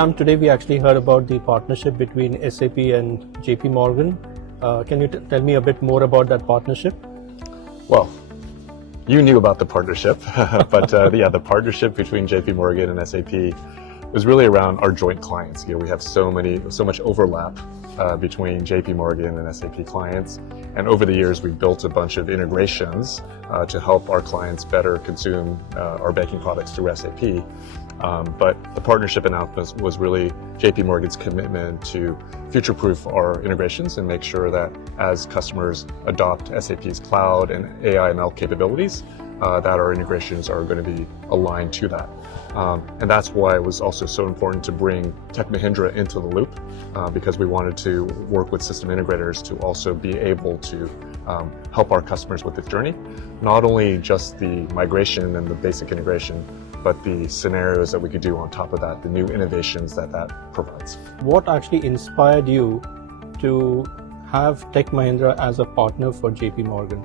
Sam, today we actually heard about the partnership between SAP and JP Morgan. Can you tell me a bit more about that partnership? Well, you knew about the partnership, but the partnership between JP Morgan and SAP was really around our joint clients. We have so much overlap between JP Morgan and SAP clients, and over the years we've built a bunch of integrations to help our clients better consume our banking products through SAP. But the partnership announcement was really JP Morgan's commitment to future-proof our integrations and make sure that as customers adopt SAP's cloud and AI ML capabilities, that our integrations are going to be aligned to that. And that's why it was also so important to bring Tech Mahindra into the loop, because we wanted to work with system integrators to also be able to help our customers with this journey. Not only just the migration and the basic integration, but the scenarios that we could do on top of that, the new innovations that provides. What actually inspired you to have Tech Mahindra as a partner for JP Morgan?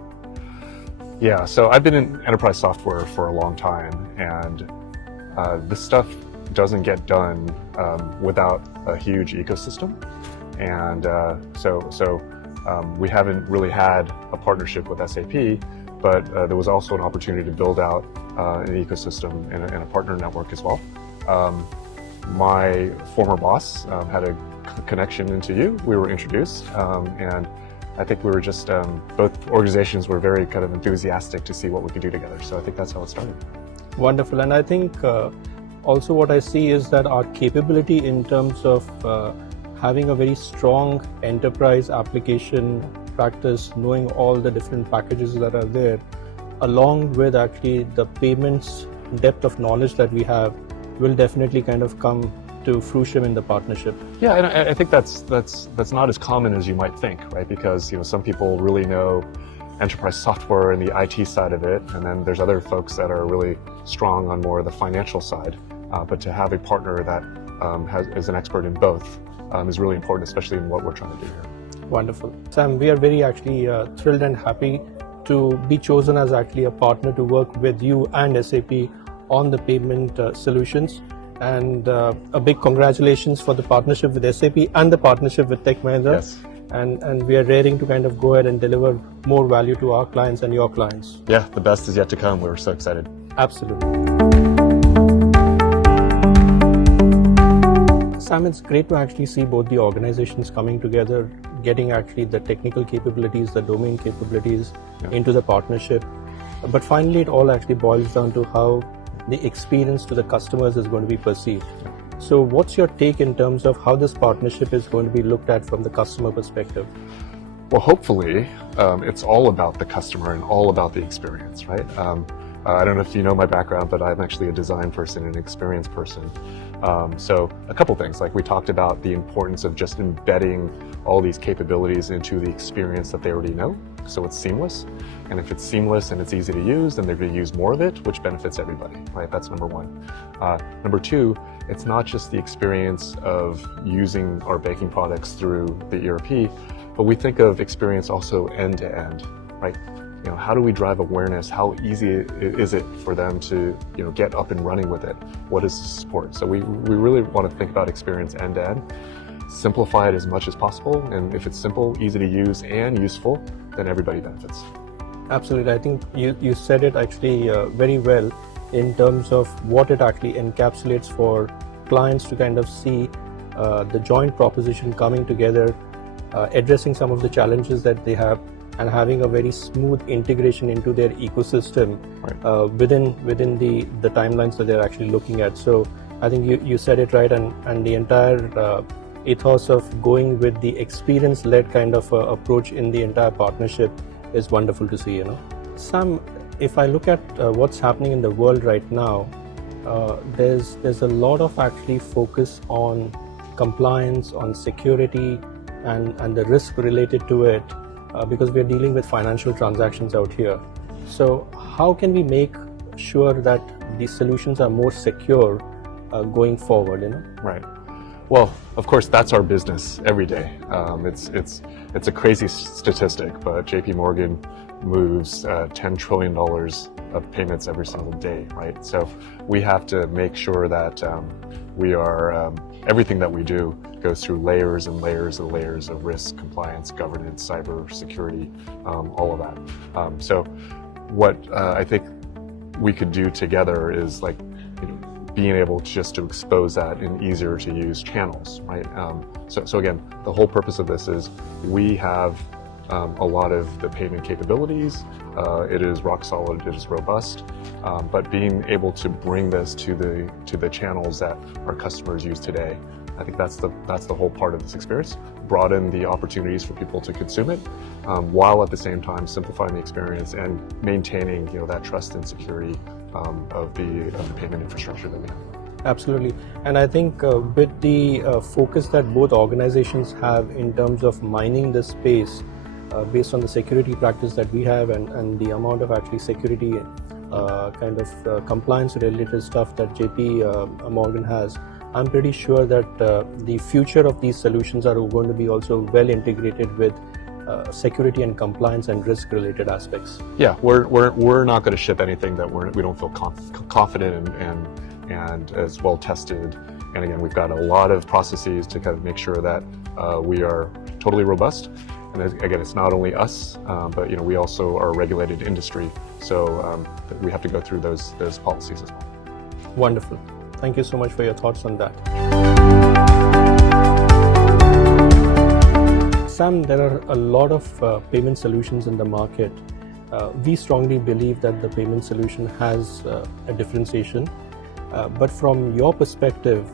Yeah, so I've been in enterprise software for a long time, and this stuff doesn't get done without a huge ecosystem. And so we haven't really had a partnership with SAP, but there was also an opportunity to build out an ecosystem and a partner network as well. My former boss had a connection into you. We were introduced, and I think we were just, both organizations were very kind of enthusiastic to see what we could do together. So I think that's how it started. Wonderful. And I think also what I see is that our capability in terms of having a very strong enterprise application practice, knowing all the different packages that are there, along with actually the payments depth of knowledge that we have, will definitely kind of come to fruition in the partnership. Yeah, and I think that's not as common as you might think, right? Because some people really know enterprise software and the IT side of it, and then there's other folks that are really strong on more of the financial side. But to have a partner that is an expert in both is really important, especially in what we're trying to do here. Wonderful. Sam, we are very actually thrilled and happy to be chosen as actually a partner to work with you and SAP on the payment solutions. And a big congratulations for the partnership with SAP and the partnership with Tech Mahindra. Yes. And we are raring to kind of go ahead and deliver more value to our clients and your clients. Yeah, the best is yet to come. We're so excited. Absolutely. Sam, it's great to actually see both the organizations coming together, getting actually the technical capabilities, the domain capabilities into the partnership. But finally, it all actually boils down to how the experience to the customers is going to be perceived. So what's your take in terms of how this partnership is going to be looked at from the customer perspective? Well, hopefully, it's all about the customer and all about the experience, right? I don't know if you know my background, but I'm actually a design person and an experience person. So a couple things, like we talked about the importance of just embedding all these capabilities into the experience that they already know, so it's seamless. And if it's seamless and it's easy to use, then they're going to use more of it, which benefits everybody, right? That's number one. Number two, it's not just the experience of using our banking products through the ERP, but we think of experience also end to end, right? How do we drive awareness? How easy is it for them to get up and running with it? What is the support? So we really want to think about experience end to end, simplify it as much as possible, and if it's simple, easy to use, and useful, then everybody benefits. Absolutely. I think you said it actually very well in terms of what it actually encapsulates for clients to kind of see the joint proposition coming together, addressing some of the challenges that they have, and having a very smooth integration into their ecosystem within the timelines that they're actually looking at. So I think you said it right, and the entire ethos of going with the experience-led kind of approach in the entire partnership is wonderful to see. Sam, if I look at what's happening in the world right now, there's a lot of actually focus on compliance, on security, and the risk related to it. Because we are dealing with financial transactions out here. So how can we make sure that these solutions are more secure going forward? Right. Well, of course, that's our business every day. It's a crazy statistic, but JP Morgan moves $10 trillion of payments every single day, right? So we have to make sure that we are, everything that we do goes through layers and layers and layers of risk, compliance, governance, cyber security, all of that. So what I think we could do together is like, being able just to expose that in easier to use channels, right? So again, the whole purpose of this is we have a lot of the payment capabilities. It is rock solid, it is robust, but being able to bring this to the channels that our customers use today, I think that's the whole part of this experience. Broaden the opportunities for people to consume it, while at the same time simplifying the experience and maintaining that trust and security of the payment infrastructure that we have. Absolutely. And I think with the focus that both organizations have in terms of mining this space based on the security practice that we have and the amount of actually security kind of compliance related stuff that JP Morgan has, I'm pretty sure that the future of these solutions are going to be also well integrated with security and compliance and risk related aspects. Yeah, we're not going to ship anything that we don't feel confident and as well tested. And again, we've got a lot of processes to kind of make sure that we are totally robust. And again, it's not only us, but we also are a regulated industry, so we have to go through those policies as well. Wonderful. Thank you so much for your thoughts on that. Sam, there are a lot of payment solutions in the market. We strongly believe that the payment solution has a differentiation. But from your perspective,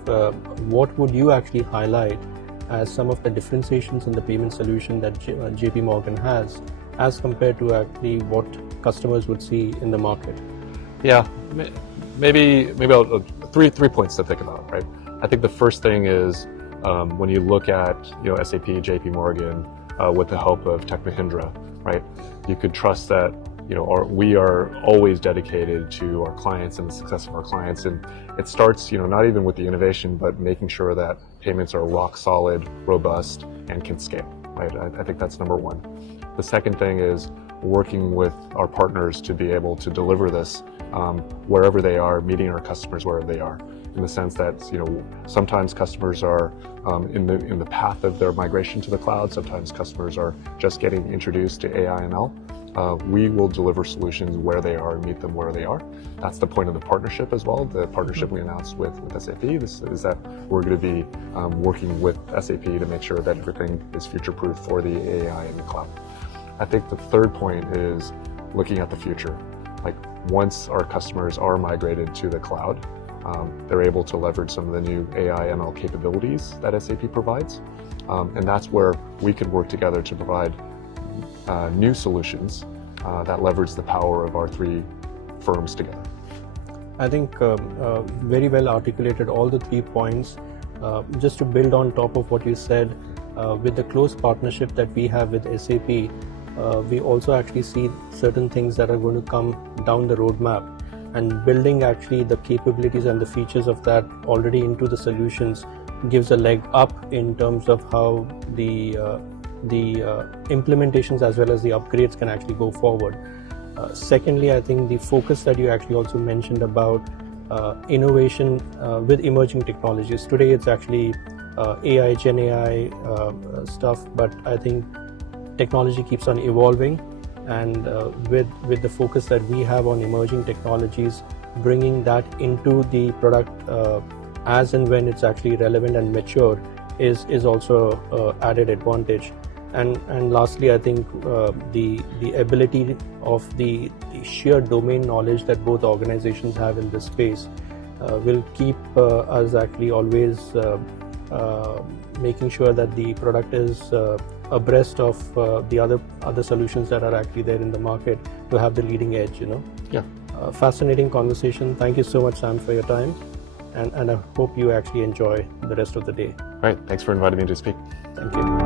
what would you actually highlight as some of the differentiations in the payment solution that JP Morgan has as compared to actually what customers would see in the market? Yeah, maybe I'll, three points to think about, right? I think the first thing is when you look at SAP, JP Morgan, with the help of Tech Mahindra, right? You could trust that we are always dedicated to our clients and the success of our clients, and it starts not even with the innovation, but making sure that payments are rock solid, robust, and can scale, right? I think that's number one. The second thing is working with our partners to be able to deliver this wherever they are, meeting our customers wherever they are, in the sense that sometimes customers are in the path of their migration to the cloud. Sometimes customers are just getting introduced to AI ML. We will deliver solutions where they are and meet them where they are. That's the point of the partnership as well. The partnership we announced with SAP is that we're going to be working with SAP to make sure that everything is future-proof for the AI in the cloud. I think the third point is looking at the future. Like once our customers are migrated to the cloud, they're able to leverage some of the new AI ML capabilities that SAP provides. And that's where we could work together to provide new solutions that leverage the power of our three firms together. I think very well articulated all the 3 points. Just to build on top of what you said, with the close partnership that we have with SAP, we also actually see certain things that are going to come down the roadmap, and building actually the capabilities and the features of that already into the solutions gives a leg up in terms of how the implementations as well as the upgrades can actually go forward. Secondly, I think the focus that you actually also mentioned about innovation with emerging technologies. Today it's actually AI, Gen AI stuff, but I think technology keeps on evolving, and with the focus that we have on emerging technologies, bringing that into the product as and when it's actually relevant and mature is also added advantage. And lastly, I think the ability of the sheer domain knowledge that both organizations have in this space will keep us actually always making sure that the product is abreast of the other solutions that are actually there in the market to have the leading edge. Yeah. Fascinating conversation. Thank you so much, Sam, for your time, and I hope you actually enjoy the rest of the day. All right. Thanks for inviting me to speak. Thank you.